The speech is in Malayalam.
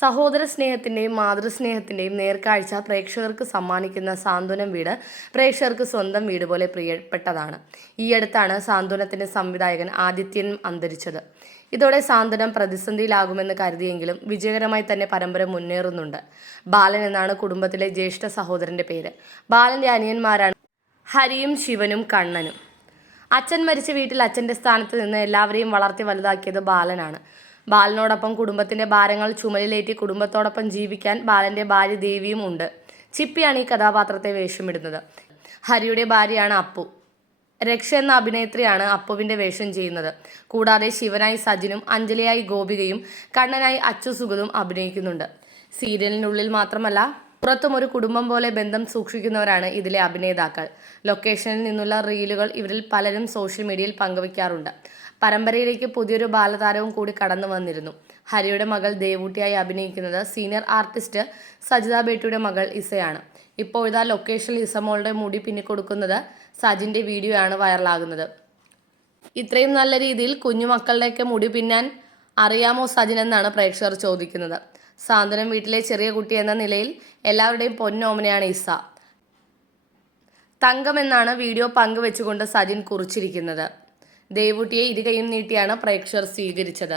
സഹോദര സ്നേഹത്തിൻ്റെയും മാതൃസ്നേഹത്തിൻ്റെയും നേർക്കാഴ്ച പ്രേക്ഷകർക്ക് സമ്മാനിക്കുന്ന സാന്ത്വനം വീട് പ്രേക്ഷകർക്ക് സ്വന്തം വീട് പോലെ പ്രിയപ്പെട്ടതാണ്. ഈയടുത്താണ് സാന്ത്വനത്തിൻ്റെ സംവിധായകൻ ആദിത്യൻ അന്തരിച്ചത്. ഇതോടെ സാന്ത്വനം പ്രതിസന്ധിയിലാകുമെന്ന് കരുതിയെങ്കിലും വിജയകരമായി തന്നെ പരമ്പര മുന്നേറുന്നുണ്ട്. ബാലൻ എന്നാണ് കുടുംബത്തിലെ ജ്യേഷ്ഠ സഹോദരൻ്റെ പേര്. ബാലൻ്റെ അനിയന്മാരാണ് ഹരിയും ശിവനും കണ്ണനും. അച്ഛൻ മരിച്ച വീട്ടിൽ അച്ഛൻ്റെ സ്ഥാനത്ത് നിന്ന് എല്ലാവരെയും വളർത്തി വലുതാക്കിയത് ബാലനാണ്. ബാലനോടൊപ്പം കുടുംബത്തിൻ്റെ ഭാരങ്ങൾ ചുമലിലേറ്റി കുടുംബത്തോടൊപ്പം ജീവിക്കാൻ ബാലൻ്റെ ഭാര്യ ദേവിയും ഉണ്ട്. ചിപ്പിയാണ് ഈ കഥാപാത്രത്തെ വേഷമിടുന്നത്. ഹരിയുടെ ഭാര്യയാണ് അപ്പു. രക്ഷ എന്ന അഭിനേത്രിയാണ് അപ്പുവിൻ്റെ വേഷം ചെയ്യുന്നത്. കൂടാതെ ശിവനായി സജിനും അഞ്ജലിയായി ഗോപികയും കണ്ണനായി അച്ചു സുഗതും അഭിനയിക്കുന്നുണ്ട്. സീരിയലിനുള്ളിൽ മാത്രമല്ല പുറത്തും ഒരു കുടുംബം പോലെ ബന്ധം സൂക്ഷിക്കുന്നവരാണ് ഇതിലെ അഭിനേതാക്കൾ. ലൊക്കേഷനിൽ നിന്നുള്ള റീലുകൾ ഇവരിൽ പലരും സോഷ്യൽ മീഡിയയിൽ പങ്കുവയ്ക്കാറുണ്ട്. പരമ്പരയിലേക്ക് പുതിയൊരു ബാലതാരവും കൂടി കടന്നു വന്നിരുന്നു. ഹരിയുടെ മകൾ ദേവൂട്ടിയായി അഭിനയിക്കുന്നത് സീനിയർ ആർട്ടിസ്റ്റ് സജിത ബേട്ടിയുടെ മകൾ ഇസയാണ്. ഇപ്പോഴിതാ ലൊക്കേഷനിൽ ഇസമോളുടെ മുടി പിന്നിക്കൊടുക്കുന്നത് സജിൻ്റെ വീഡിയോ ആണ് വൈറലാകുന്നത്. ഇത്രയും നല്ല രീതിയിൽ കുഞ്ഞുമക്കളുടെയൊക്കെ മുടി പിന്നാൻ അറിയാമോ സജിൻ എന്നാണ് പ്രേക്ഷകർ ചോദിക്കുന്നത്. സാന്ത്വനം വീട്ടിലെ ചെറിയ കുട്ടി എന്ന നിലയിൽ എല്ലാവരുടെയും പൊന്നോമനയാണ് ഇസ. തങ്കം എന്നാണ് വീഡിയോ പങ്കുവെച്ചുകൊണ്ട് സജിൻ കുറിച്ചിരിക്കുന്നത്. ദേവൂട്ടിയെ ഇരുകൈയും നീട്ടിയാണ് പ്രേക്ഷകർ സ്വീകരിച്ചത്.